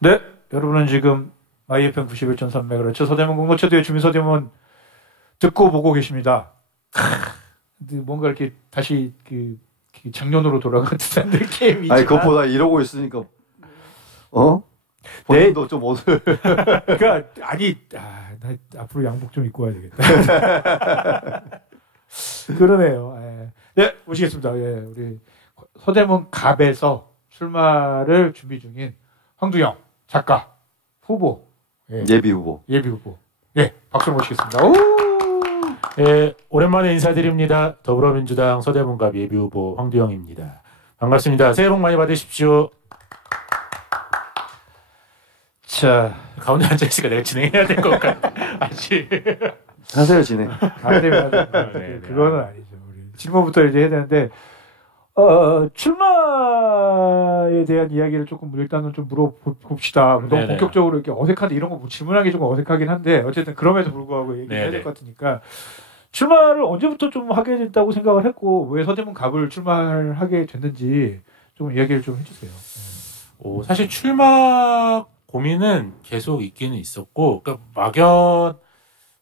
네, 여러분은 지금 IFM 91.3MHz 서대문 공동체도의 주민 서대문 듣고 보고 계십니다. 뭔가 이렇게 다시 그 작년으로 돌아간 듯한 느낌이지만 아니 그것보다 이러고 있으니까 본인도 좀 옷을 그러니까 나 앞으로 양복 좀 입고 와야 되겠다. 그러네요. 네, 모시겠습니다. 우리 서대문 갑에서 출마를 준비 중인 황두영 작가 후보 예비 후보 박수로 모시겠습니다. 오랜만에 인사드립니다. 더불어민주당 서대문갑 예비후보 황두영입니다. 반갑습니다. 새해 복 많이 받으십시오. 자, 가운데 앉아있으니까 내가 진행해야 될 것 같아. 아직. 하세요 진행. 안 되면 그거는 아니죠. 우리 질문부터 이제 해야 되는데 출마에 대한 이야기를 조금 일단은 좀 물어봅시다. 너무 본격적으로 이렇게 어색한데 이런 거 질문하기 좀 어색하긴 한데 어쨌든 그럼에도 불구하고 얘기해야 될 것 같으니까 출마를 언제부터 좀 하게 됐다고 생각을 했고 왜 서대문 갑을 출마를 하게 됐는지 좀 이야기를 좀 해주세요. 사실 출마 고민은 계속 있기는 있었고, 그러니까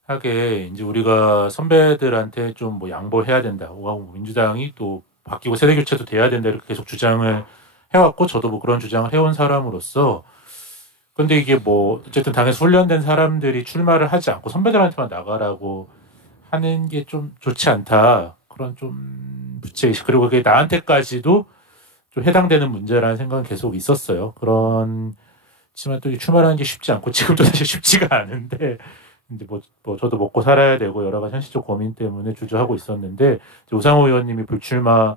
막연하게 이제 우리가 선배들한테 좀 뭐 양보해야 된다. 민주당이 또 바뀌고 세대 교체도 돼야 된다. 이렇게 계속 주장을 해왔고, 저도 뭐 그런 주장을 해온 사람으로서, 근데 이게 뭐 어쨌든 당에서 훈련된 사람들이 출마를 하지 않고 선배들한테만 나가라고 하는 게 좀 좋지 않다. 그런 좀 부채의식. 그리고 그게 나한테까지도 좀 해당되는 문제라는 생각은 계속 있었어요. 그렇지만 또 출마라는 게 쉽지 않고 지금도 사실 쉽지가 않은데 이제 뭐 저도 먹고 살아야 되고 여러 가지 현실적 고민 때문에 주저하고 있었는데 우상호 의원님이 불출마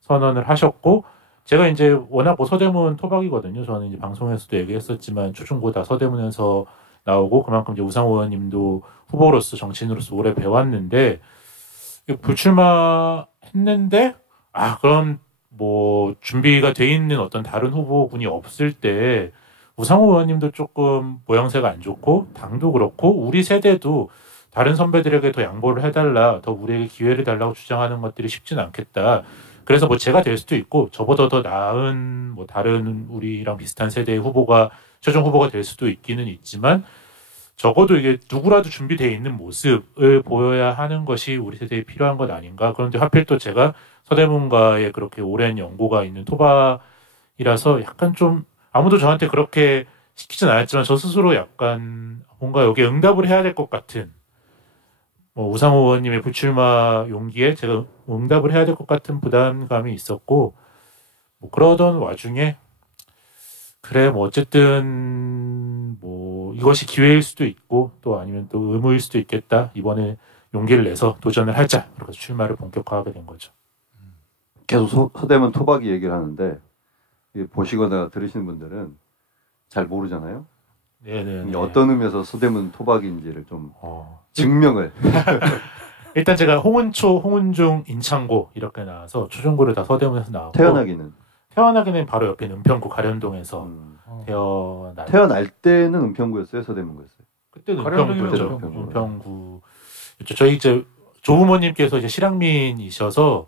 선언을 하셨고 제가 이제 워낙 뭐 서대문 토박이거든요. 저는 이제 방송에서도 얘기했었지만 초중고 다 서대문에서 나오고 그만큼 이제 우상호 의원님도 후보로서 정치인으로서 오래 배웠는데 불출마했는데 그럼 뭐 준비가 돼 있는 어떤 다른 후보군이 없을 때 우상호 의원님도 조금 모양새가 안 좋고 당도 그렇고 우리 세대도 다른 선배들에게 더 양보를 해달라 더 우리에게 기회를 달라고 주장하는 것들이 쉽지는 않겠다. 그래서 뭐 제가 될 수도 있고 저보다 더 나은 뭐 다른 우리랑 비슷한 세대의 후보가 최종 후보가 될 수도 있기는 있지만 적어도 이게 누구라도 준비되어 있는 모습을 보여야 하는 것이 우리 세대에 필요한 것 아닌가. 그런데 하필 또 제가 서대문가에 그렇게 오랜 연고가 있는 토박이라서 약간 좀 아무도 저한테 그렇게 시키진 않았지만 저 스스로 약간 뭔가 여기에 응답을 해야 될 것 같은 뭐 우상호 의원님의 불출마 용기에 제가 응답을 해야 될 것 같은 부담감이 있었고 뭐 그러던 와중에 그래 뭐 어쨌든 뭐 이것이 기회일 수도 있고 또 아니면 또 의무일 수도 있겠다. 이번에 용기를 내서 도전을 하자. 그래서 출마를 본격화하게 된 거죠. 계속 서대문 토박이 얘기를 하는데 보시거나 들으시는 분들은 잘 모르잖아요. 네네. 어떤 의미에서 서대문 토박이인지를 좀 증명을. 일단 제가 홍은초, 홍은중, 인창고 이렇게 나와서 초중고를 다 서대문에서 나왔고 태어나기는 바로 옆에 은평구 가련동에서 태어날 때는 은평구였어요, 서대문구였어요. 그때는 은평구죠. 은평구. 저희 이제 조부모님께서 이제 실향민이셔서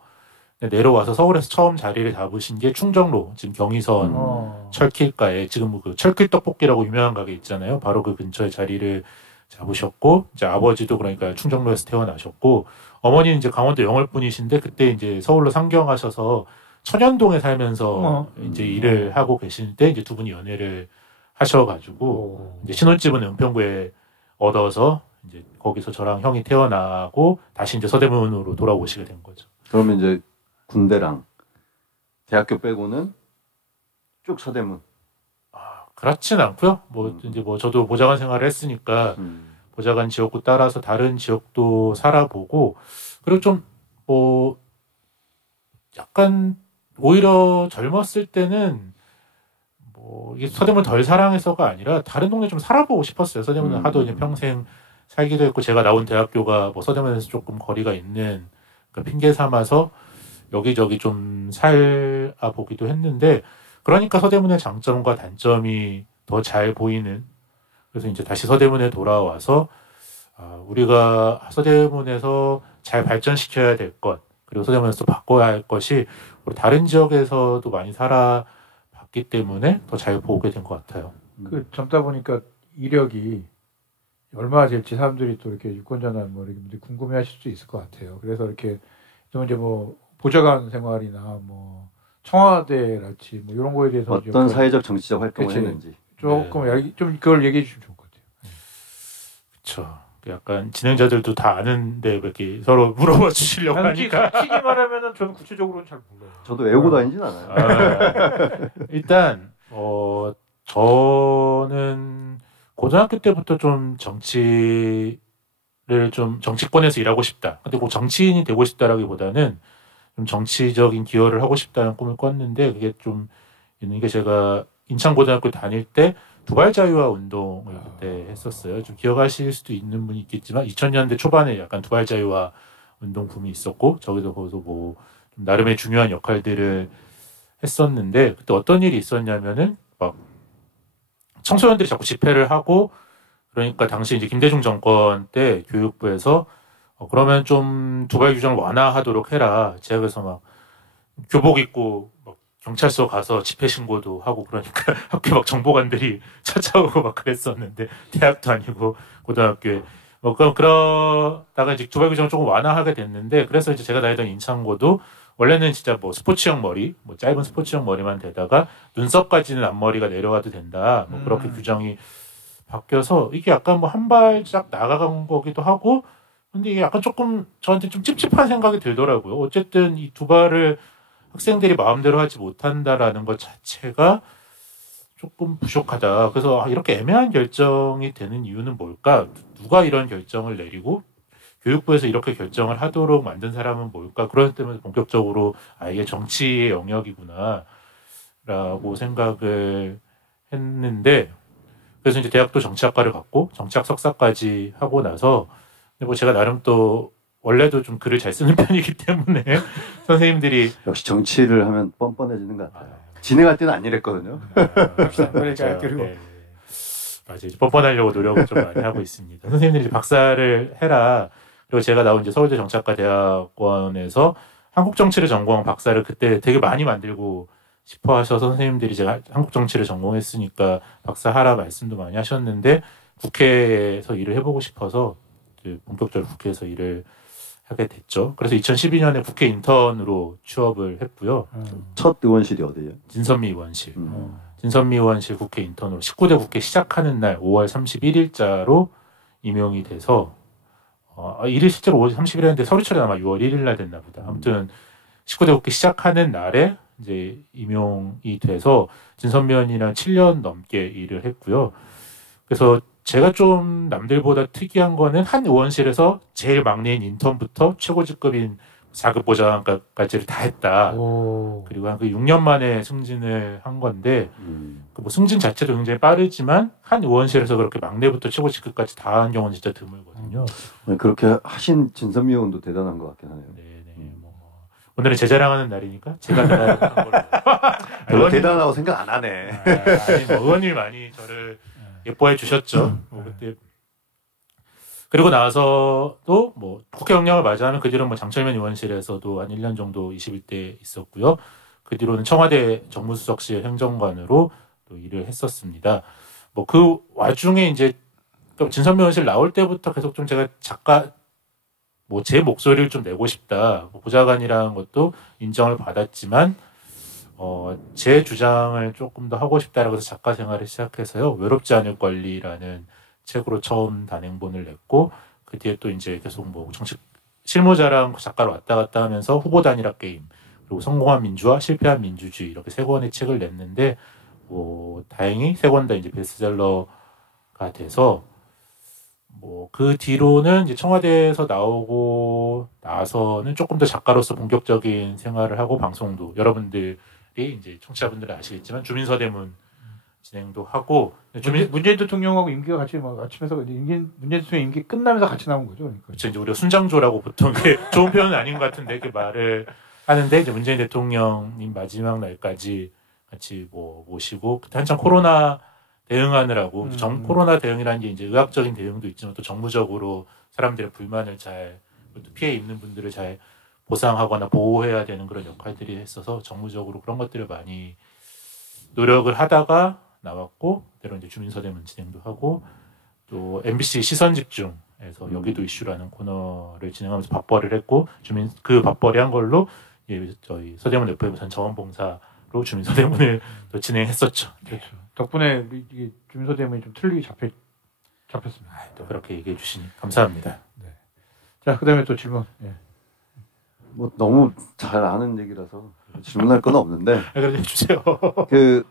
내려와서 서울에서 처음 자리를 잡으신 게 충정로, 지금 경의선 철길가에 지금 그 철길 떡볶이라고 유명한 가게 있잖아요. 바로 그 근처에 자리를 잡으셨고, 이제 아버지도 그러니까 충정로에서 태어나셨고, 어머니는 이제 강원도 영월분이신데 그때 이제 서울로 상경하셔서 천연동에 살면서 이제 일을 하고 계실 때 이제 두 분이 연애를 하셔가지고 이제 신혼집은 은평구에 얻어서 이제 거기서 저랑 형이 태어나고 다시 이제 서대문으로 돌아오시게 된 거죠. 그러면 이제 군대랑 대학교 빼고는 쭉 서대문. 그렇진 않고요. 뭐 이제 뭐 저도 보좌관 생활을 했으니까 보좌관 지역구 따라서 다른 지역도 살아보고 그리고 좀 뭐 약간 오히려 젊었을 때는 뭐 이게 서대문 덜 사랑해서가 아니라 다른 동네 좀 살아보고 싶었어요. 서대문은 하도 이제 평생 살기도 했고 제가 나온 대학교가 뭐 서대문에서 조금 거리가 있는 그 핑계 삼아서 여기저기 좀 살아보기도 했는데 그러니까 서대문의 장점과 단점이 더 잘 보이는 그래서 이제 다시 서대문에 돌아와서 우리가 서대문에서 잘 발전시켜야 될 것 그리고 서대문에서 바꿔야 할 것이 우리 다른 지역에서도 많이 살아봤기 때문에 더 잘 보게 된 것 같아요. 그 젊다 보니까 이력이 얼마나 될지 사람들이 또 이렇게 유권자나 뭐 이렇게 궁금해하실 수도 있을 것 같아요. 그래서 이렇게 좀 이제 뭐 보좌관 생활이나 뭐 청와대랄지 뭐 이런 거에 대해서 어떤 사회적 정치적 활동을 그치. 했는지 조금 좀 그걸 얘기해 주시면 좋을 것 같아요. 그렇죠. 약간 진행자들도 다 아는데 이렇게 서로 물어봐 주시려고 하니까 솔직히 말하면은 저는 구체적으로는 잘 몰라요. 저도 외우고 다니진 않아요. 일단 저는 고등학교 때부터 좀 정치를 좀 정치권에서 일하고 싶다. 근데 꼭 정치인이 되고 싶다라기보다는 좀 정치적인 기여를 하고 싶다는 꿈을 꿨는데 그게 좀 있는 게 제가 인천고등학교 다닐 때 두발자유화 운동을 그때 했었어요. 좀 기억하실 수도 있는 분이 있겠지만 2000년대 초반에 약간 두발자유화 운동 붐이 있었고 저기서 거기서 뭐 좀 나름의 중요한 역할들을 했었는데 그때 어떤 일이 있었냐면은 막 청소년들이 자꾸 집회를 하고 그러니까 당시 이제 김대중 정권 때 교육부에서 그러면 좀 두발 규정을 완화하도록 해라. 제가 그래서 막 교복 입고 막 경찰서 가서 집회 신고도 하고 그러니까 학교 막 정보관들이 찾아오고 막 그랬었는데 대학도 아니고 고등학교에 뭐 그러다가 이제 두발 규정을 조금 완화하게 됐는데 그래서 이제 제가 다니던 인창고도 원래는 진짜 뭐 스포츠형 머리, 뭐 짧은 스포츠형 머리만 되다가 눈썹까지는 앞머리가 내려가도 된다. 뭐 그렇게 규정이 바뀌어서 이게 약간 뭐 한 발짝 나가간 거기도 하고 근데 이게 약간 조금 저한테 좀 찝찝한 생각이 들더라고요. 어쨌든 이 두 발을 학생들이 마음대로 하지 못한다라는 것 자체가 조금 부족하다. 그래서 이렇게 애매한 결정이 되는 이유는 뭘까? 누가 이런 결정을 내리고 교육부에서 이렇게 결정을 하도록 만든 사람은 뭘까? 그런 때문에 본격적으로 이게 정치의 영역이구나 라고 생각을 했는데 그래서 이제 대학도 정치학과를 갔고 정치학 석사까지 하고 나서 근데 뭐 제가 나름 또 원래도 좀 글을 잘 쓰는 편이기 때문에 선생님들이 역시 정치를 하면 뻔뻔해지는 것 같아요. 진행할 때는 안 이랬거든요. 그러니까 그리고 네. 맞아요. 뻔뻔하려고 노력을 좀 많이 하고 있습니다. 선생님들이 박사를 해라. 그리고 제가 나온 이제 서울대 정치학과 대학원에서 한국 정치를 전공한 박사를 그때 되게 많이 만들고 싶어 하셔서 선생님들이 제가 한국 정치를 전공했으니까 박사 하라 말씀도 많이 하셨는데 국회에서 일을 해보고 싶어서 본격적으로 국회에서 일을 하게 됐죠. 그래서 2012년에 국회 인턴으로 취업을 했고요. 첫 의원실이 어디예요? 진선미 의원실. 진선미 의원실 국회 인턴으로 19대 국회 시작하는 날 5월 31일자로 임용이 돼서 일이 실제로 5월 30일인데 서류처리 아마 6월 1일 날 됐나 보다. 아무튼 19대 국회 시작하는 날에 이제 임용이 돼서 진선미 의원이랑 7년 넘게 일을 했고요. 그래서 제가 좀 남들보다 특이한 거는 한 의원실에서 제일 막내인 인턴부터 최고 직급인 4급 보좌관까지를 다 했다. 그리고 한 그 6년 만에 승진을 한 건데 그 뭐 승진 자체도 굉장히 빠르지만 한 의원실에서 그렇게 막내부터 최고 직급까지 다 한 경우는 진짜 드물거든요. 그렇게 하신 진선미 의원도 대단한 것 같긴 하네요. 네네. 뭐 오늘은 제 자랑하는 날이니까 제가 대단한 걸로. 대단하다고 생각 안 하네. 아니 뭐 의원님이 많이 저를 예뻐해 주셨죠. 뭐 그때 그리고 나서도 뭐 국회 영향을 맞이하면 그 뒤로 뭐 장철면 의원실에서도 한 1년 정도 21대 있었고요. 그 뒤로는 청와대 정무수석실 행정관으로 또 일을 했었습니다. 뭐 그 와중에 이제 진선미 의원실 나올 때부터 계속 좀 제가 작가 뭐 제 목소리를 좀 내고 싶다. 뭐 보좌관이라는 것도 인정을 받았지만 제 주장을 조금 더 하고 싶다라고 해서 작가 생활을 시작해서요. 외롭지 않을 권리라는 책으로 처음 단행본을 냈고 그 뒤에 또 이제 계속 뭐 정책 실무자랑 작가로 왔다 갔다 하면서 후보 단일화 게임 그리고 성공한 민주화, 실패한 민주주의 이렇게 세 권의 책을 냈는데 뭐 다행히 세 권 다 이제 베스트셀러가 돼서 뭐 그 뒤로는 이제 청와대에서 나오고 나서는 조금 더 작가로서 본격적인 생활을 하고 방송도 여러분들이 이제 청취자분들은 아시겠지만 주민서대문 진행도 하고 문재인 대통령하고 임기가 같이 막 아침에서 문재인 대통령 임기 끝나면서 같이 나온 거죠. 그러니까. 그렇죠. 이제 우리가 순장조라고 보통 좋은 표현은 아닌 것 같은데 이렇게 말을 하는데 이제 문재인 대통령님 마지막 날까지 같이 뭐 모시고 그때 한창 코로나 대응하느라고 코로나 대응이라는 게 이제 의학적인 대응도 있지만 또 정무적으로 사람들의 불만을 잘 또 피해 입는 분들을 잘 보상하거나 보호해야 되는 그런 역할들이 있어서 정무적으로 그런 것들을 많이 노력을 하다가 나왔고 그대로 이제 주민서대문 진행도 하고 또 MBC 시선집중에서 여기도 이슈라는 코너를 진행하면서 밥벌이를 했고 주민 그 밥벌이 한 걸로 예, 저희 서대문 FM선 자원봉사로 주민서대문을 또 진행했었죠. 그렇죠. 덕분에 이게 주민서대문이 좀 틀리게 잡혔습니다. 또 그렇게 얘기해 주시니 감사합니다. 네. 자, 그다음에 또 질문. 예. 뭐 너무 잘 아는 얘기라서 질문할 건 없는데. 그래 주세요. 그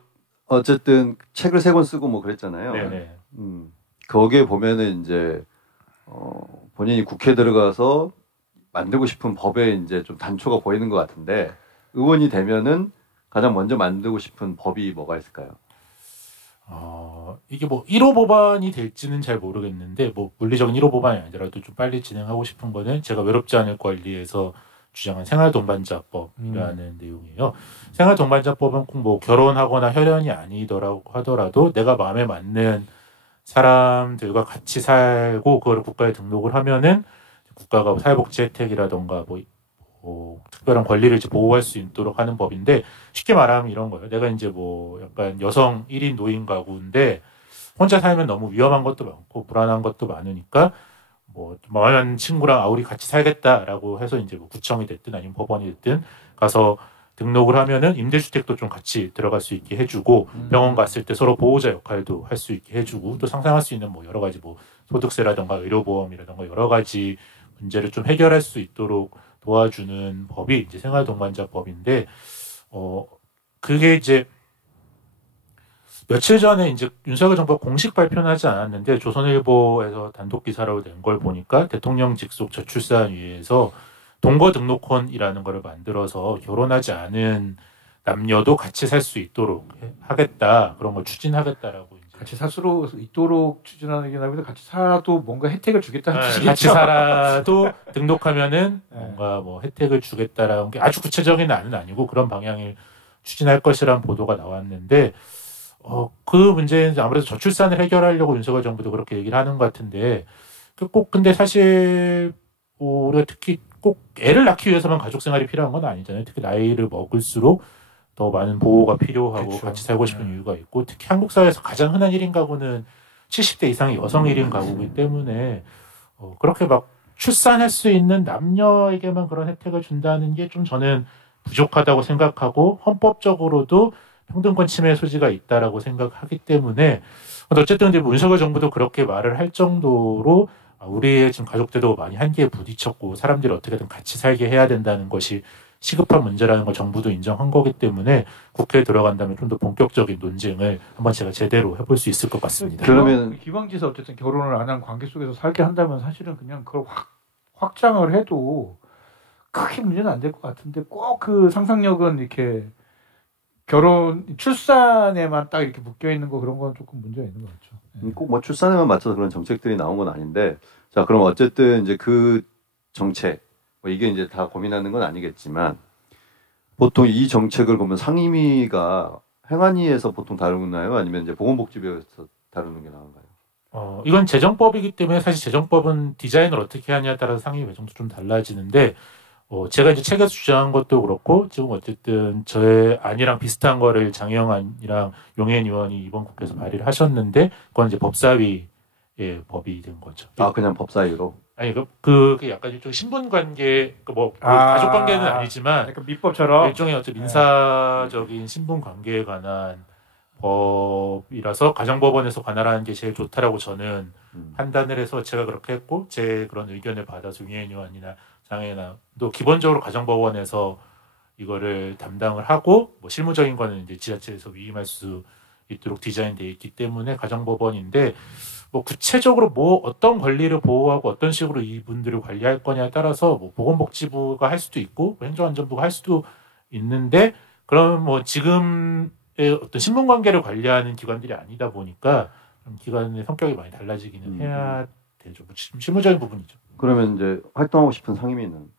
어쨌든 책을 3권 쓰고 뭐 그랬잖아요. 네네. 거기에 보면은 이제 본인이 국회 들어가서 만들고 싶은 법에 이제 좀 단초가 보이는 것 같은데 의원이 되면은 가장 먼저 만들고 싶은 법이 뭐가 있을까요? 이게 뭐 1호 법안이 될지는 잘 모르겠는데 뭐 물리적인 1호 법안이 아니더라도 좀 빨리 진행하고 싶은 거는 제가 외롭지 않을 권리에서 주장한 생활동반자법이라는 내용이에요. 생활동반자법은 꼭 뭐 결혼하거나 혈연이 아니더라고 하더라도 내가 마음에 맞는 사람들과 같이 살고 그걸 국가에 등록을 하면은 국가가 사회복지 혜택이라던가 뭐 특별한 권리를 이제 보호할 수 있도록 하는 법인데 쉽게 말하면 이런 거예요. 내가 이제 뭐 약간 여성 1인 노인 가구인데 혼자 살면 너무 위험한 것도 많고 불안한 것도 많으니까 뭐 만한 친구랑 우리 같이 살겠다라고 해서 이제 뭐 구청이 됐든 아니면 법원이 됐든 가서 등록을 하면은 임대주택도 좀 같이 들어갈 수 있게 해주고 병원 갔을 때 서로 보호자 역할도 할 수 있게 해주고 또 상상할 수 있는 뭐 여러 가지 뭐 소득세라든가 의료보험이라든가 여러 가지 문제를 좀 해결할 수 있도록 도와주는 법이 이제 생활동반자법인데 그게 이제 며칠 전에 이제 윤석열 정부가 공식 발표는 하지 않았는데 조선일보에서 단독 기사로 낸 걸 보니까 대통령 직속 저출산위에서 동거등록혼이라는 걸 만들어서 결혼하지 않은 남녀도 같이 살 수 있도록 하겠다 그런 걸 추진하겠다라고 이제 같이 살 수 있도록 추진하는 게 아니라 같이 살아도 뭔가 혜택을 주겠다는 뜻이겠죠. 같이 살아도 등록하면은 뭔가 뭐 혜택을 주겠다라는 게 아주 구체적인 안은 아니고 그런 방향을 추진할 것이라는 보도가 나왔는데 그 문제는 아무래도 저출산을 해결하려고 윤석열 정부도 그렇게 얘기를 하는 것 같은데 꼭 근데 사실 우리가 특히 꼭 애를 낳기 위해서만 가족 생활이 필요한 건 아니잖아요. 특히 나이를 먹을수록 더 많은 보호가 필요하고 그렇죠. 같이 살고 싶은 이유가 있고 특히 한국 사회에서 가장 흔한 1인 가구는 70대 이상의 여성 1인 가구이기 때문에 그렇게 막 출산할 수 있는 남녀에게만 그런 혜택을 준다는 게 좀 저는 부족하다고 생각하고 헌법적으로도 평등권 침해 소지가 있다라고 생각하기 때문에 어쨌든 이제 윤석열 정부도 그렇게 말을 할 정도로 우리의 지금 가족들도 많이 한계에 부딪혔고 사람들이 어떻게든 같이 살게 해야 된다는 것이 시급한 문제라는 걸 정부도 인정한 거기 때문에 국회에 들어간다면 좀 더 본격적인 논쟁을 한번 제가 제대로 해볼 수 있을 것 같습니다. 그러면 기왕지에서 어쨌든 결혼을 안 한 관계 속에서 살게 한다면 사실은 그냥 그걸 확장을 해도 크게 문제는 안 될 것 같은데 꼭 그 상상력은 이렇게 출산에만 딱 이렇게 묶여 있는 거 그런 건 조금 문제가 있는 것 같죠. 꼭 뭐 출산에만 맞춰서 그런 정책들이 나온 건 아닌데 자 그럼 어쨌든 이제 그 정책 뭐 이게 이제 다 고민하는 건 아니겠지만 보통 이 정책을 보면 상임위가 행안위에서 보통 다루나요? 아니면 이제 보건복지부에서 다루는 게 나은가요? 이건 재정법이기 때문에 사실 재정법은 디자인을 어떻게 하냐에 따라서 상임위 배정도 좀 달라지는데 제가 이제 책에서 주장한 것도 그렇고 지금 어쨌든 저의 안이랑 비슷한 거를 장영안이랑 용해인 의원이 이번 국회에서 발의를 하셨는데 그건 이제 법사위의 법이 된 거죠. 그냥 법사위로? 아니 그게 약간 일종의 신분 관계 가족 관계는 아니지만 약간 민법처럼 일종의 어떤 민사적인 신분 관계에 관한 법이라서 가정법원에서 관할하는 게 제일 좋다라고 저는 판단을 해서 제가 그렇게 했고 제 그런 의견을 받아서 용해인 의원이나 장애인도 기본적으로 가정법원에서 이거를 담당을 하고 뭐 실무적인 거는 이제 지자체에서 위임할 수 있도록 디자인되어 있기 때문에 가정법원인데 뭐 구체적으로 뭐 어떤 권리를 보호하고 어떤 식으로 이분들을 관리할 거냐에 따라서 뭐 보건복지부가 할 수도 있고 뭐 행정안전부가 할 수도 있는데 그럼 뭐 지금의 어떤 신분관계를 관리하는 기관들이 아니다 보니까 기관의 성격이 많이 달라지기는 해야 되죠. 실무적인 부분이죠. 그러면 이제 활동하고 싶은 상임위는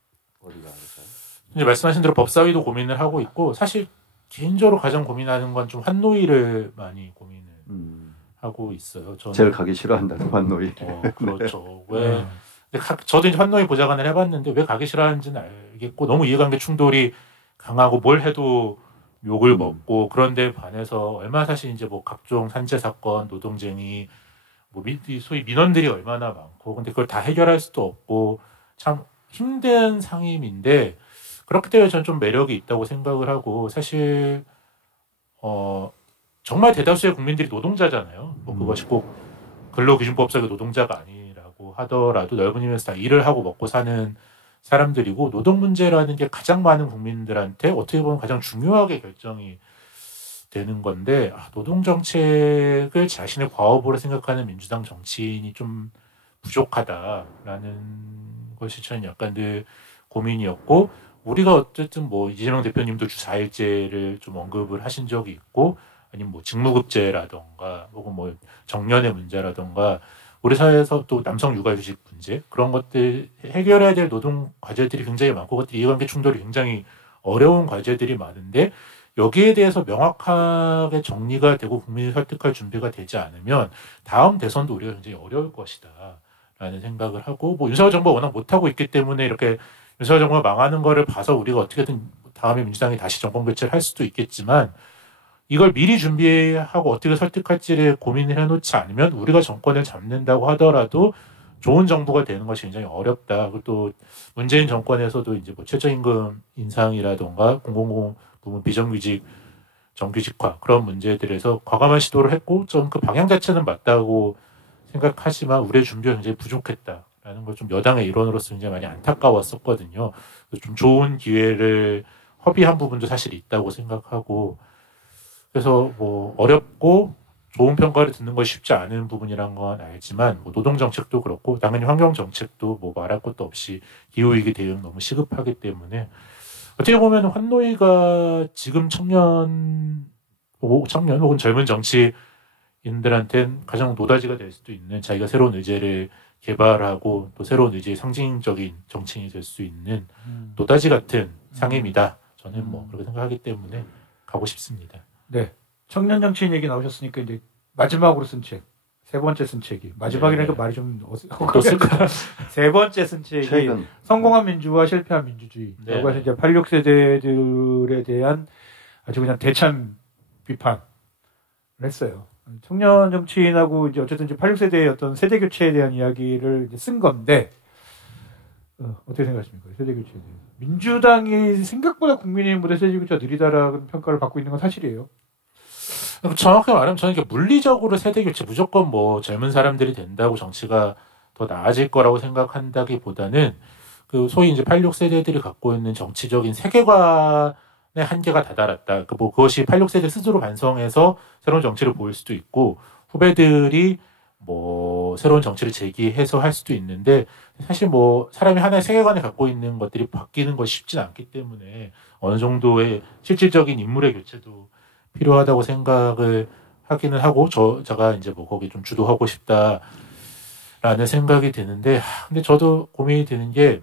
어디가 있을까요? 이제 말씀하신 대로 법사위도 고민을 하고 있고 사실 개인적으로 가장 고민하는 건 좀 환노위를 많이 고민을 하고 있어요. 저는 제일 가기 싫어한다는 환노위. 그렇죠. 왜 저도 이제 환노위 보좌관을 해봤는데 왜 가기 싫어하는지는 알겠고 너무 이해관계 충돌이 강하고 뭘 해도 욕을 먹고 그런데 반해서 얼마나 사실 이제 뭐 각종 산재 사건, 노동쟁이 뭐 소위 민원들이 얼마나 많고 근데 그걸 다 해결할 수도 없고 참 힘든 상임인데 그렇기 때문에 저는 좀 매력이 있다고 생각을 하고 사실 정말 대다수의 국민들이 노동자잖아요. 뭐 그것이 꼭 근로기준법상의 노동자가 아니라고 하더라도 넓은 의미에서 다 일을 하고 먹고 사는 사람들이고 노동 문제라는 게 가장 많은 국민들한테 어떻게 보면 가장 중요하게 결정이 되는 건데 노동 정책을 자신의 과업으로 생각하는 민주당 정치인이 좀 부족하다라는 것이 저는 약간 늘 고민이었고 우리가 어쨌든 뭐 이재명 대표님도 주 4일제를 좀 언급을 하신 적이 있고 아니면 뭐 직무급제라던가 혹은 뭐 정년의 문제라던가 우리 사회에서 또 남성 육아휴직 문제 그런 것들 해결해야 될 노동 과제들이 굉장히 많고 그것들이 이해관계 충돌이 굉장히 어려운 과제들이 많은데 여기에 대해서 명확하게 정리가 되고 국민을 설득할 준비가 되지 않으면 다음 대선도 우리가 굉장히 어려울 것이다 라는 생각을 하고 뭐 윤석열 정부가 워낙 못하고 있기 때문에 이렇게 윤석열 정부가 망하는 거를 봐서 우리가 어떻게든 다음에 민주당이 다시 정권 교체를 할 수도 있겠지만 이걸 미리 준비하고 어떻게 설득할지를 고민을 해놓지 않으면 우리가 정권을 잡는다고 하더라도 좋은 정부가 되는 것이 굉장히 어렵다. 그리고 또 문재인 정권에서도 이제 뭐 최저임금 인상이라던가 공공부문 비정규직 정규직화 그런 문제들에서 과감한 시도를 했고 좀 그 방향 자체는 맞다고 생각하지만 우리의 준비가 굉장히 부족했다라는 걸 좀 여당의 일원으로서 굉장히 많이 안타까웠었거든요. 좀 좋은 기회를 허비한 부분도 사실 있다고 생각하고 그래서 뭐 어렵고 좋은 평가를 듣는 것이 쉽지 않은 부분이란 건 알지만 뭐 노동 정책도 그렇고 당연히 환경 정책도 뭐 말할 것도 없이 기후위기 대응 너무 시급하기 때문에 어떻게 보면 환노위가 지금 청년 혹은 젊은 정치인들한테는 가장 노다지가 될 수도 있는 자기가 새로운 의제를 개발하고 또 새로운 의제의 상징적인 정치인이 될 수 있는 노다지 같은 상임이다. 저는 뭐 그렇게 생각하기 때문에 가고 싶습니다. 네. 청년 정치인 얘기 나오셨으니까 이제 마지막으로 쓴 책, 세 번째 쓴 책이 마지막이라니까 말이 좀 세 번째 쓴 책이 최근. 성공한 민주와 실패한 민주주의라고 해서 이제 86세대들에 대한 아주 그냥 대찬 비판을 했어요. 청년 정치인하고 이제 어쨌든 이제 86세대의 어떤 세대 교체에 대한 이야기를 이제 쓴 건데 어떻게 생각하십니까? 세대 교체에 대해서. 민주당이 생각보다 국민의힘보다 세대 교체가 느리다라는 평가를 받고 있는 건 사실이에요. 정확히 말하면 저는 물리적으로 세대 교체 무조건 뭐 젊은 사람들이 된다고 정치가 더 나아질 거라고 생각한다기보다는 그 소위 이제 86세대들이 갖고 있는 정치적인 세계관의 한계가 다다랐다. 뭐 그것이 86세대 스스로 반성해서 새로운 정치를 보일 수도 있고 후배들이 뭐 새로운 정치를 제기해서 할 수도 있는데 사실 뭐 사람이 하나의 세계관을 갖고 있는 것들이 바뀌는 것이 쉽진 않기 때문에 어느 정도의 실질적인 인물의 교체도 필요하다고 생각을 하기는 하고 제가 이제 뭐 거기 좀 주도하고 싶다라는 생각이 드는데 근데 저도 고민이 되는 게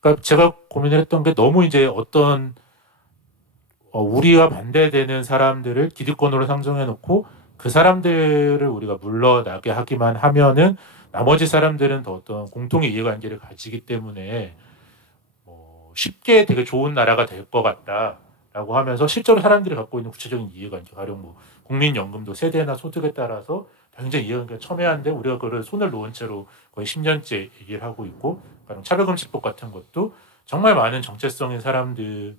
그러니까 제가 고민을 했던 게 너무 이제 어떤 우리와 반대되는 사람들을 기득권으로 상정해 놓고 그 사람들을 우리가 물러나게 하기만 하면은 나머지 사람들은 더 어떤 공통의 이해관계를 가지기 때문에 뭐 쉽게 되게 좋은 나라가 될 것 같다라고 하면서 실제로 사람들이 갖고 있는 구체적인 이해관계, 가령 뭐 국민연금도 세대나 소득에 따라서 굉장히 이해관계가 첨예한데 우리가 그걸 손을 놓은 채로 거의 10년째 얘기를 하고 있고, 가령 차별금지법 같은 것도 정말 많은 정체성인 사람들이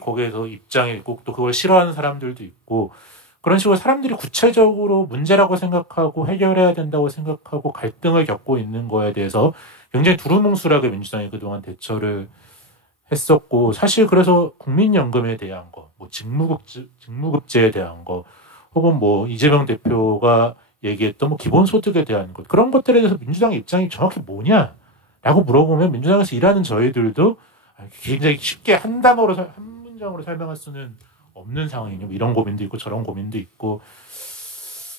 거기에서 입장이 있고 또 그걸 싫어하는 사람들도 있고, 그런 식으로 사람들이 구체적으로 문제라고 생각하고 해결해야 된다고 생각하고 갈등을 겪고 있는 거에 대해서 굉장히 두루뭉술하게 민주당이 그동안 대처를 했었고, 사실 그래서 국민연금에 대한 거, 뭐 직무급제에 대한 거, 혹은 뭐 이재명 대표가 얘기했던 뭐 기본소득에 대한 것, 그런 것들에 대해서 민주당의 입장이 정확히 뭐냐라고 물어보면 민주당에서 일하는 저희들도 굉장히 쉽게 한 단어로 한 문장으로 설명할 수는 없는 상황이죠. 이런 고민도 있고 저런 고민도 있고.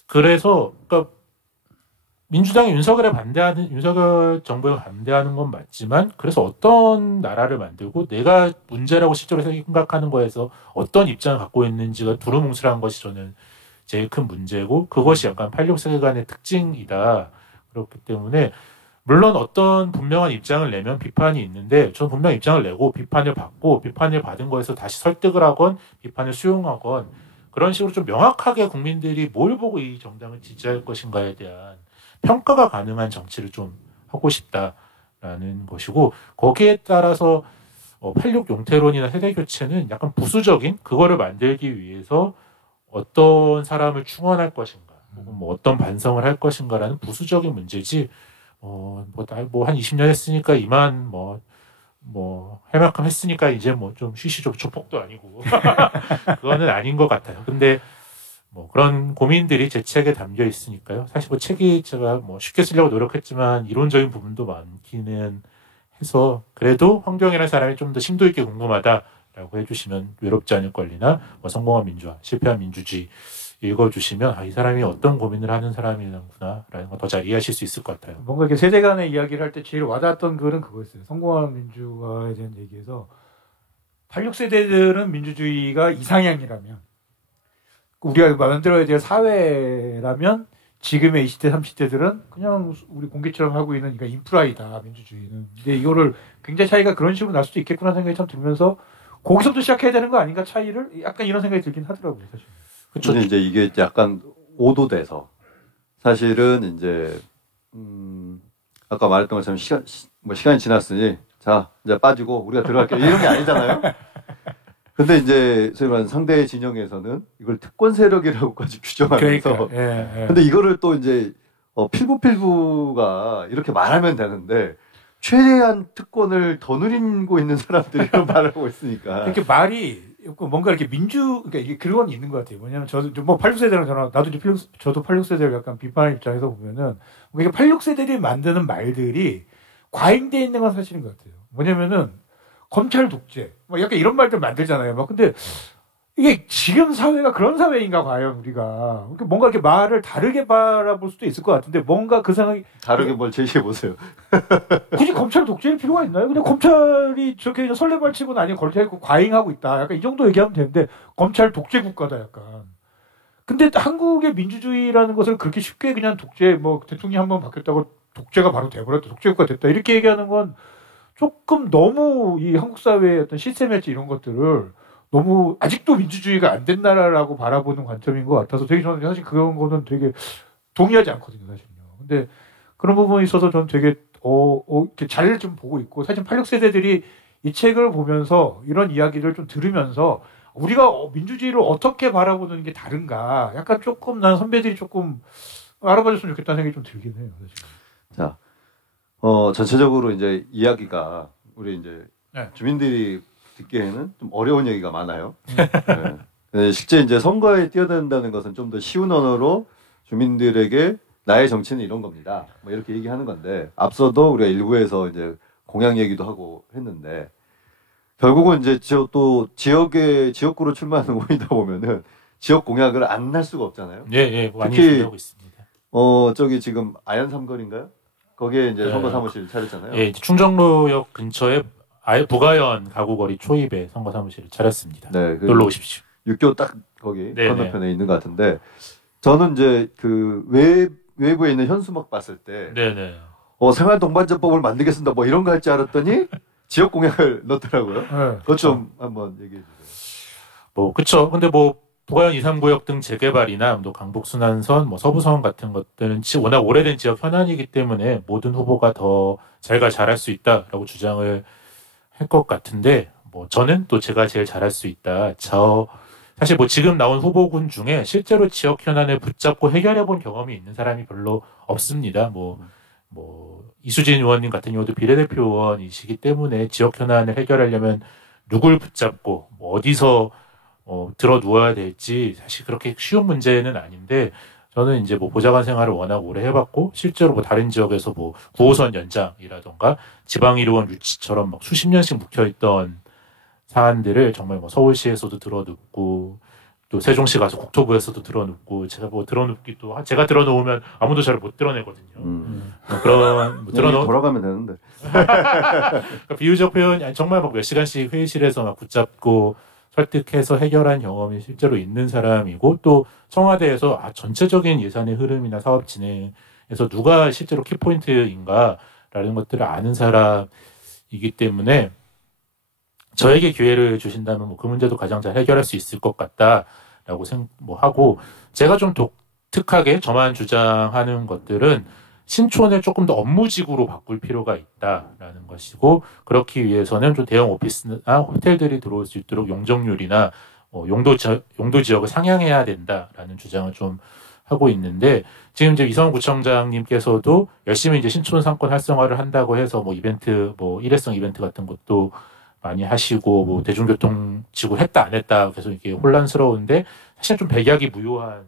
그래서 그러니까 민주당이 윤석열 정부에 반대하는 건 맞지만, 그래서 어떤 나라를 만들고 내가 문제라고 실제로 생각하는 거에서 어떤 입장을 갖고 있는지가 두루뭉술한 것이 저는 제일 큰 문제고, 그것이 약간 86세간의 특징이다. 그렇기 때문에 물론 어떤 분명한 입장을 내면 비판이 있는데 저는 분명 입장을 내고 비판을 받고 비판을 받은 거에서 다시 설득을 하건 비판을 수용하건 그런 식으로 좀 명확하게 국민들이 뭘 보고 이 정당을 지지할 것인가에 대한 평가가 가능한 정치를 좀 하고 싶다라는 것이고 거기에 따라서 86 용태론이나 세대교체는 약간 부수적인 그거를 만들기 위해서 어떤 사람을 충원할 것인가 혹은 뭐 어떤 반성을 할 것인가라는 부수적인 문제지 한 20년 했으니까 이만 할 만큼 했으니까 이제 뭐 좀 쉬시죠. 조폭도 아니고 그거는 아닌 것 같아요. 근데 뭐 그런 고민들이 제 책에 담겨 있으니까요. 사실 뭐 책이 제가 뭐 쉽게 쓰려고 노력했지만 이론적인 부분도 많기는 해서 그래도 황교안이라는 사람이 좀 더 심도 있게 궁금하다라고 해주시면 외롭지 않을 권리나 뭐 성공한 민주화, 실패한 민주주의 읽어주시면 이 사람이 어떤 고민을 하는 사람이구나라는 거 더 잘 이해하실 수 있을 것 같아요. 뭔가 이렇게 세대 간의 이야기를 할 때 제일 와닿았던 글은 그거였어요. 성공한 민주화에 대한 얘기에서 86세대들은 민주주의가 이상향이라면 우리가 만들어야 될 사회라면 지금의 20대, 30대들은 그냥 우리 공기처럼 하고 있는 그러니까 인프라이다, 민주주의는. 근데 이거를 굉장히 차이가 그런 식으로 날 수도 있겠구나 생각이 참 들면서 거기서부터 시작해야 되는 거 아닌가 차이를 약간 이런 생각이 들긴 하더라고요, 사실. 그렇죠. 이제 이게 약간 오도돼서 사실은 이제 아까 말했던 것처럼 시간이 지났으니 자 이제 빠지고 우리가 들어갈게 이런 게 아니잖아요. 근데 이제 소위 말하는 상대 진영에서는 이걸 특권 세력이라고까지 규정하면서 그러니까, 근데 이거를 또 이제 필부가 이렇게 말하면 되는데 최대한 특권을 더 누리고 있는 사람들이 이런 말을 하고 있으니까 이렇게 말이 뭔가 이렇게 그러니까 이게 그런 게 있는 것 같아요. 뭐냐면 저도 뭐 86세대랑 나도 이제 저도 86세대를 약간 비판하는 입장에서 보면은 이게 86세대들이 만드는 말들이 과잉되어 있는 건 사실인 것 같아요. 뭐냐면은 검찰 독재, 뭐 약간 이런 말들 만들잖아요. 막 근데 이게 지금 사회가 그런 사회인가 과연 우리가 뭔가 이렇게 말을 다르게 바라볼 수도 있을 것 같은데 뭔가 그 생각이 다르게 뭘 제시해 보세요. 굳이 검찰 독재일 필요가 있나요? 그냥 검찰이 저렇게 설레발치고는 아니고 걸쳐있고 과잉하고 있다. 약간 이 정도 얘기하면 되는데 검찰 독재 국가다 약간. 근데 한국의 민주주의라는 것을 그렇게 쉽게 그냥 독재 뭐 대통령이 한번 바뀌었다고 독재가 바로 돼버렸다. 독재 국가 됐다. 이렇게 얘기하는 건 조금 너무 이 한국 사회의 어떤 시스템이랄지 이런 것들을 너무 아직도 민주주의가 안 된 나라라고 바라보는 관점인 것 같아서 되게 저는 사실 그런 거는 되게 동의하지 않거든요, 사실요. 근데 그런 부분에 있어서 저는 되게 이렇게 잘 좀 보고 있고 사실 86세대들이 이 책을 보면서 이런 이야기를 좀 들으면서 우리가 민주주의를 어떻게 바라보는 게 다른가 약간 조금 난 선배들이 조금 알아봐줬으면 좋겠다는 생각이 좀 들긴 해요, 사실. 자, 전체적으로 이제 이야기가 우리 이제 주민들이 듣기에는 좀 어려운 얘기가 많아요. 네. 실제 이제 선거에 뛰어든다는 것은 좀 더 쉬운 언어로 주민들에게 나의 정치는 이런 겁니다. 뭐 이렇게 얘기하는 건데 앞서도 우리가 일부에서 이제 공약 얘기도 하고 했는데 결국은 이제 또 지역구로 출마하는 의원이다 보면은 지역 공약을 안 할 수가 없잖아요. 예, 많이 특히 하고 있습니다. 저기 지금 아현 삼거리인가요? 거기에 이제 선거 사무실 차렸잖아요. 예, 충정로역 근처에 부가현 가구거리 초입에 선거 사무실을 차렸습니다. 네, 놀러 오십시오. 육교 딱 거기 건너편에 있는 것 같은데 저는 이제 그 외부에 있는 현수막 봤을 때 생활 동반자법을 만들겠습니다. 뭐 이런 거 할 줄 알았더니 지역 공약을 넣더라고요. 그것 좀 한번 얘기해 주세요. 그렇죠. 근데 부가현 2, 3구역 등 재개발이나 또 강북순환선, 서부선 같은 것들은 워낙 오래된 지역 현안이기 때문에 모든 후보가 더 자기가 잘할 수 있다라고 주장을 할 것 같은데, 저는 또 제가 제일 잘할 수 있다. 사실 지금 나온 후보군 중에 실제로 지역 현안을 붙잡고 해결해 본 경험이 있는 사람이 별로 없습니다. 이수진 의원님 같은 경우도 비례대표 의원이시기 때문에 지역 현안을 해결하려면 누굴 붙잡고 어디서 들어 누워야 될지 사실 그렇게 쉬운 문제는 아닌데 저는 이제 보좌관 생활을 워낙 오래 해봤고 실제로 다른 지역에서 9호선 연장이라던가 지방의료원 유치처럼 수십 년씩 묵혀있던 사안들을 정말 서울시에서도 들어눕고 또 세종시 가서 국토부에서도 들어눕고 제가 들어눕기도 제가 들어놓으면 아무도 저를 못 들어내거든요. 그런 돌아가면 되는데 그러니까 비유적 표현 정말 몇 시간씩 회의실에서 붙잡고 설득해서 해결한 경험이 실제로 있는 사람이고 또 청와대에서 전체적인 예산의 흐름이나 사업 진행에서 누가 실제로 키포인트인가 있다라는 것들을 아는 사람이기 때문에 저에게 기회를 주신다면 뭐 그 문제도 가장 잘 해결할 수 있을 것 같다라고 하고 제가 좀 독특하게 저만 주장하는 것들은 신촌을 조금 더 업무지구로 바꿀 필요가 있다라는 것이고 그렇기 위해서는 좀 대형 오피스나 호텔들이 들어올 수 있도록 용적률이나 용도 지역을 상향해야 된다라는 주장을 좀 하고 있는데 지금 이제 이성훈 구청장님께서도 열심히 이제 신촌 상권 활성화를 한다고 해서 뭐 이벤트 일회성 이벤트 같은 것도 많이 하시고 뭐 대중교통 지구를 했다 안 했다 계속 이렇게 혼란스러운데 사실 좀 백약이 무효한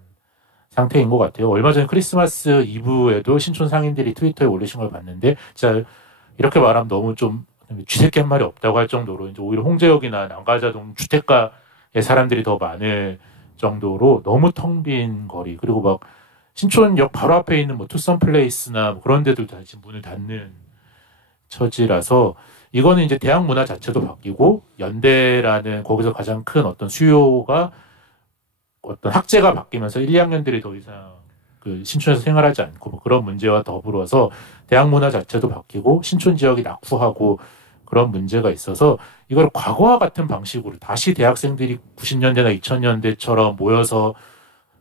상태인 것 같아요. 얼마 전에 크리스마스 이브에도 신촌 상인들이 트위터에 올리신 걸 봤는데 진짜 이렇게 말하면 너무 좀 쥐새끼 한 말이 없다고 할 정도로 이제 오히려 홍제역이나 남가자동 주택가의 사람들이 더 많을 정도로 너무 텅 빈 거리 그리고 막 신촌역 바로 앞에 있는 뭐 투썸 플레이스나 뭐 그런 데도 다시 문을 닫는 처지라서 이거는 이제 대학 문화 자체도 바뀌고 연대라는 거기서 가장 큰 어떤 수요가 어떤 학제가 바뀌면서 1, 2학년들이 더 이상 그 신촌에서 생활하지 않고 뭐 그런 문제와 더불어서 대학 문화 자체도 바뀌고 신촌 지역이 낙후하고 그런 문제가 있어서 이걸 과거와 같은 방식으로 다시 대학생들이 90년대나 2000년대처럼 모여서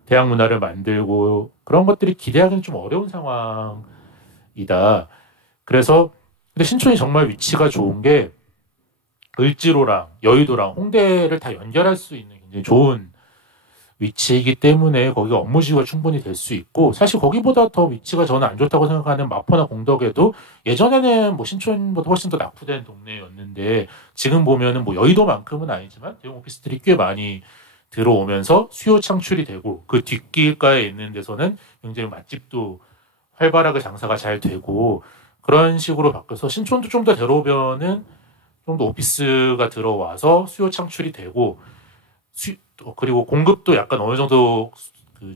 대학 문화를 만들고 그런 것들이 기대하기는 좀 어려운 상황이다. 그래서 근데 신촌이 정말 위치가 좋은 게 을지로랑 여의도랑 홍대를 다 연결할 수 있는 굉장히 좋은 위치이기 때문에 거기가 업무지구가 충분히 될 수 있고 사실 거기보다 더 위치가 저는 안 좋다고 생각하는 마포나 공덕에도 예전에는 뭐 신촌보다 훨씬 더 낙후된 동네였는데 지금 보면은 뭐 여의도만큼은 아니지만 대형 오피스들이 꽤 많이 들어오면서 수요 창출이 되고 그 뒷길가에 있는 데서는 굉장히 맛집도 활발하게 장사가 잘 되고 그런 식으로 바뀌어서 신촌도 좀 더 대로변은 좀 더 오피스가 들어와서 수요 창출이 되고 그리고 공급도 약간 어느 정도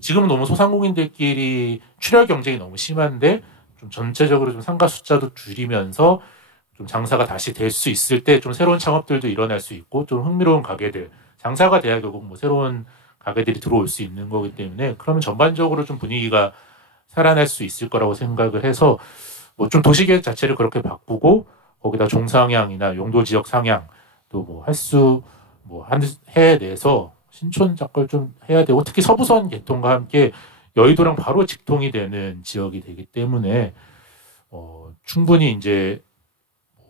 지금은 너무 소상공인들끼리 출혈 경쟁이 너무 심한데 좀 전체적으로 좀 상가 숫자도 줄이면서 좀 장사가 다시 될 수 있을 때 좀 새로운 창업들도 일어날 수 있고 좀 흥미로운 가게들 장사가 돼야 결국 뭐 새로운 가게들이 들어올 수 있는 거기 때문에 그러면 전반적으로 좀 분위기가 살아날 수 있을 거라고 생각을 해서 뭐 좀 도시계획 자체를 그렇게 바꾸고 거기다 종상향이나 용도 지역 상향 또 뭐 할 수 뭐 한 해 내에서 신촌 작걸 좀 해야 되고 특히 서부선 개통과 함께 여의도랑 바로 직통이 되는 지역이 되기 때문에 충분히 이제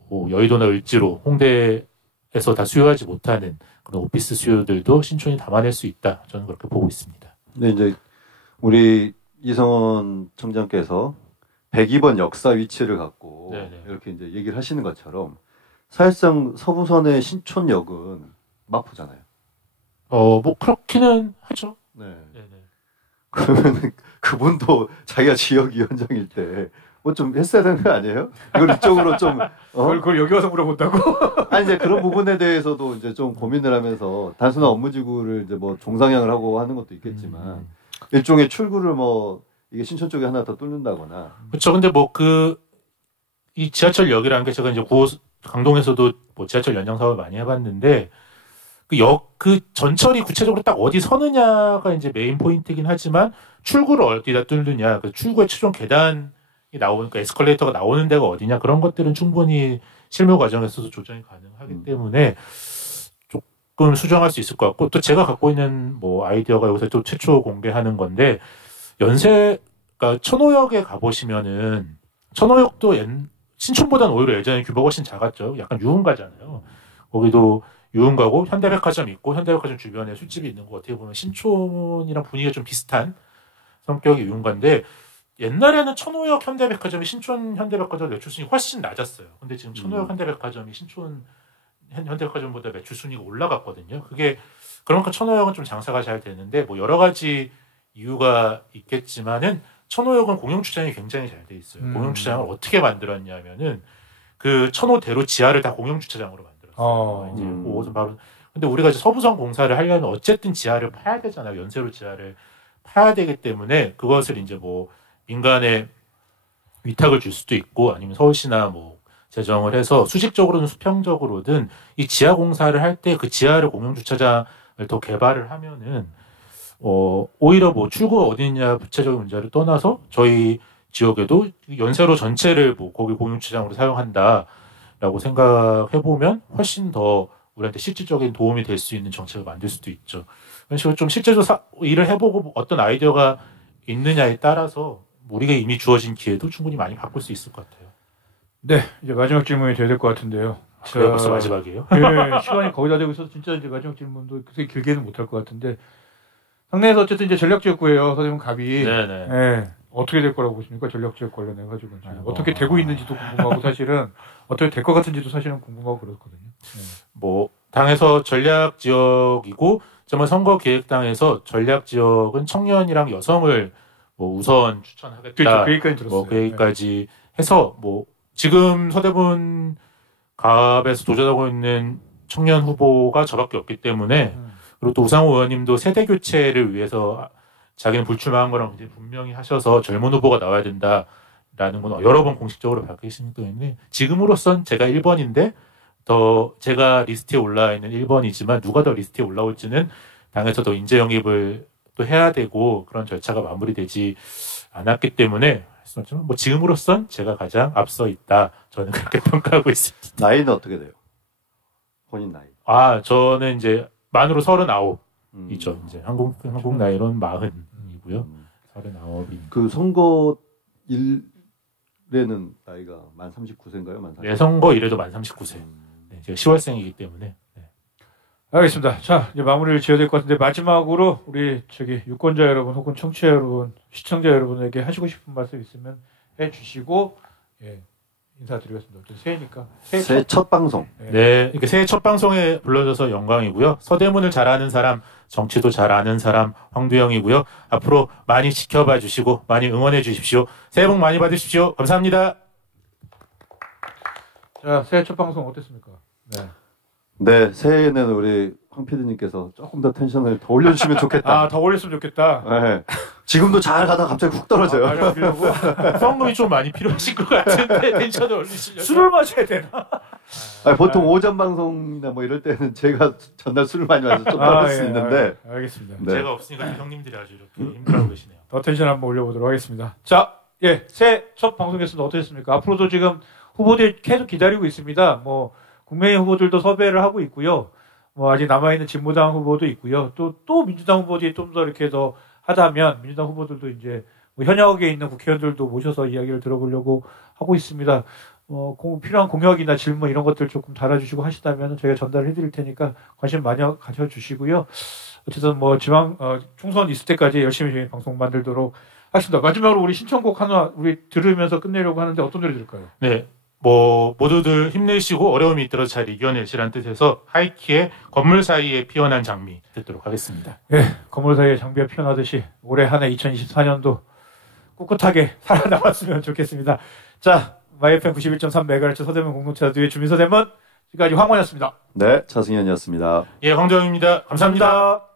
뭐 여의도나 을지로 홍대에서 다 수요하지 못하는 그런 오피스 수요들도 신촌이 담아낼 수 있다. 저는 그렇게 보고 있습니다. 네, 이제 우리 이성원 청장께서 102번 역사 위치를 갖고 네네. 이렇게 이제 얘기를 하시는 것처럼 사실상 서부선의 신촌역은 마포잖아요. 뭐 그렇기는 하죠. 네. 네네. 그러면 그분도 자기가 지역위원장일 때 뭐 좀 했어야 되는 거 아니에요? 이걸 이쪽으로 좀 그걸 여기 와서 물어본다고? 아니 이제 그런 부분에 대해서도 이제 좀 고민을 하면서 단순한 업무지구를 이제 뭐 종상향을 하고 하는 것도 있겠지만 일종의 출구를 뭐 이게 신촌 쪽에 하나 더 뚫는다거나. 그렇죠. 근데 뭐 이 지하철역이라는 게 제가 이제 강동에서도 뭐 지하철 연장 사업을 많이 해봤는데 그 전철이 구체적으로 딱 어디 서느냐가 이제 메인 포인트긴 하지만 출구를 어디다 뚫느냐, 그 출구에 최종 계단이 나오니까 에스컬레이터가 나오는 데가 어디냐 그런 것들은 충분히 실무 과정에서도 조정이 가능하기 때문에 조금 수정할 수 있을 것 같고 또 제가 갖고 있는 뭐 아이디어가 여기서 또 최초 공개하는 건데 그러니까 천호역에 가보시면은 천호역도 신촌보다는 오히려 예전에 규모가 훨씬 작았죠. 약간 유흥가잖아요. 거기도 유흥가고 현대백화점 있고 현대백화점 주변에 술집이 있는 거 어떻게 보면 신촌이랑 분위기가 좀 비슷한 성격의 유흥가인데 옛날에는 천호역 현대백화점이 신촌 현대백화점 매출 순위 훨씬 낮았어요. 근데 지금 천호역 현대백화점이 신촌 현대백화점보다 매출 순위가 올라갔거든요. 그게 그러니까 천호역은 좀 장사가 잘 되는데 뭐 여러 가지 이유가 있겠지만은 천호역은 공영주차장이 굉장히 잘 돼 있어요. 공영주차장을 어떻게 만들었냐면은 그 천호대로 지하를 다 공영주차장으로 만들었어요. 이제 그것은 바로 근데 우리가 이제 서부선 공사를 하려면 어쨌든 지하를 파야 되잖아요. 연세로 지하를 파야 되기 때문에 그것을 이제 뭐 민간에 위탁을 줄 수도 있고 아니면 서울시나 뭐 제정을 해서 수직적으로든 수평적으로든 이 지하 공사를 할 때 그 지하를 공영주차장을 더 개발을 하면은 오히려 뭐 출구가 어디 있냐 부채적인 문제를 떠나서 저희 지역에도 연세로 전체를 뭐 거기 공유주차장으로 사용한다라고 생각해 보면 훨씬 더 우리한테 실질적인 도움이 될 수 있는 정책을 만들 수도 있죠. 그런 식으로 좀 실제로 일을 해보고 어떤 아이디어가 있느냐에 따라서 우리가 이미 주어진 기회도 충분히 많이 바꿀 수 있을 것 같아요. 네, 이제 마지막 질문이 돼야 될 것 같은데요. 그래 벌써 마지막이에요? 네, 시간이 거의 다 되고 있어서 진짜 이제 마지막 질문도 그렇게 길게는 못할 것 같은데 상내에서 어쨌든 이제 전략지역구예요. 서대문 갑이. 네네. 네, 어떻게 될 거라고 보십니까? 전략지역 관련해 가지고 어떻게 되고 있는지도 궁금하고 사실은 어떻게 될 것 같은지도 사실은 궁금하고 그렇거든요. 네. 뭐 당에서 전략지역이고 정말 선거기획당에서 전략지역은 청년이랑 여성을 뭐 우선 추천하겠다. 그렇죠. 그 얘기까지 들었어요. 뭐 그 얘기까지 해서 뭐 지금 서대문 갑에서 도전하고 있는 청년 후보가 저밖에 없기 때문에 그리고 또 우상호 의원님도 세대 교체를 위해서 자기는 불출마한 거랑 굉장히 분명히 하셔서 젊은 후보가 나와야 된다라는 건 여러 번 공식적으로 밝히시기 때문에 지금으로선 제가 1번인데 더 제가 리스트에 올라와 있는 1번이지만 누가 더 리스트에 올라올지는 당에서 더 인재 영입을 또 해야 되고 그런 절차가 마무리되지 않았기 때문에 뭐 지금으로선 제가 가장 앞서 있다. 저는 그렇게 평가하고 있습니다. 나이는 어떻게 돼요? 본인 나이. 아, 저는 이제 만으로 39이죠. 이제 한국 나이로는 40이고요. 39이. 그 선거 일에는 나이가 만 39세인가요? 만 39세? 네, 선거 일에도 만 39세. 네, 제가 10월생이기 때문에. 네. 알겠습니다. 자, 이제 마무리를 지어야 될 것 같은데 마지막으로 우리 유권자 여러분 혹은 청취자 여러분, 시청자 여러분에게 하시고 싶은 말씀 있으면 해주시고 예, 인사드리겠습니다. 새해니까 새해 첫 방송. 네, 이렇게 새해 첫 방송에 불러줘서 영광이고요. 서대문을 잘 아는 사람, 정치도 잘 아는 사람 황두영이고요. 앞으로 많이 지켜봐 주시고 많이 응원해 주십시오. 새해 복 많이 받으십시오. 감사합니다. 자, 새해 첫 방송 어땠습니까? 네, 새해에는 우리 황 PD님께서 조금 더 텐션을 더 올려주시면 좋겠다. 아, 더 올렸으면 좋겠다. 네. 지금도 잘 가다가 갑자기 훅 떨어져요. 성금이 좀 많이 필요하신 것 같은데 텐션을 올리시려고. 술을 마셔야 되나? 아니, 보통 오전 방송이나 뭐 이럴 때는 제가 전날 술을 많이 마셔서 좀 떨릴 수 있는데. 알겠습니다. 네. 제가 없으니까 형님들이 아주 이렇게 힘들어하고 계시네요. 더 텐션 한번 올려보도록 하겠습니다. 자, 예, 새해 첫 방송이었습니다. 어떠셨습니까? 앞으로도 지금 후보들 계속 기다리고 있습니다. 뭐 국민의힘 후보들도 섭외를 하고 있고요. 뭐 아직 남아있는 진보당 후보도 있고요. 또 민주당 후보들이 좀 더 이렇게 더 하다면 민주당 후보들도 이제 뭐 현역에 있는 국회의원들도 모셔서 이야기를 들어보려고 하고 있습니다. 필요한 공약이나 질문 이런 것들 조금 달아주시고 하시다면 저희가 전달을 해드릴 테니까 관심 많이 가져주시고요. 어쨌든 뭐 총선 있을 때까지 열심히 저희 방송 만들도록 하겠습니다. 마지막으로 우리 신청곡 하나 우리 들으면서 끝내려고 하는데 어떤 노래 들을까요? 네. 뭐 모두들 힘내시고 어려움이 있더라도 잘 이겨내시라는 뜻에서 하이키의 건물 사이에 피어난 장미 듣도록 하겠습니다. 네, 건물 사이에 장미가 피어나듯이 올해 한 해 2024년도 꿋꿋하게 살아남았으면 좋겠습니다. 자, YFM 91.3MHz 서대문 공동체 라디오의 주민서대문 지금까지 황원이었습니다. 네, 차승현이었습니다. 예, 황정입니다. 감사합니다.